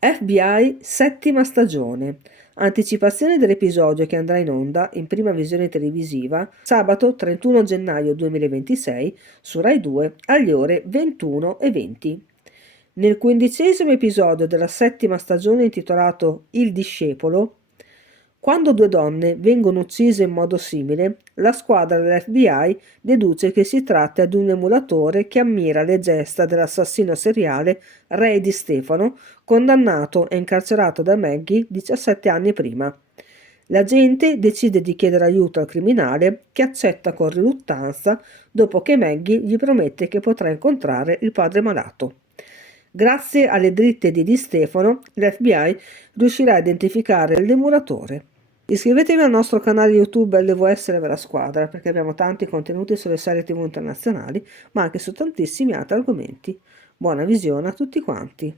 FBI settima stagione. Anticipazione dell'episodio che andrà in onda in prima visione televisiva sabato 31 gennaio 2026 su Rai 2 alle ore 21:20. Nel 15° episodio della settima stagione intitolato Il discepolo, quando due donne vengono uccise in modo simile, la squadra dell'FBI deduce che si tratta di un emulatore che ammira le gesta dell'assassino seriale Ray Di Stefano, condannato e incarcerato da Maggie 17 anni prima. L'agente decide di chiedere aiuto al criminale, che accetta con riluttanza dopo che Maggie gli promette che potrà incontrare il padre malato. Grazie alle dritte di Di Stefano, l'FBI riuscirà a identificare l'emulatore. Iscrivetevi al nostro canale YouTube LVS Vera Squadra, perché abbiamo tanti contenuti sulle serie TV internazionali, ma anche su tantissimi altri argomenti. Buona visione a tutti quanti!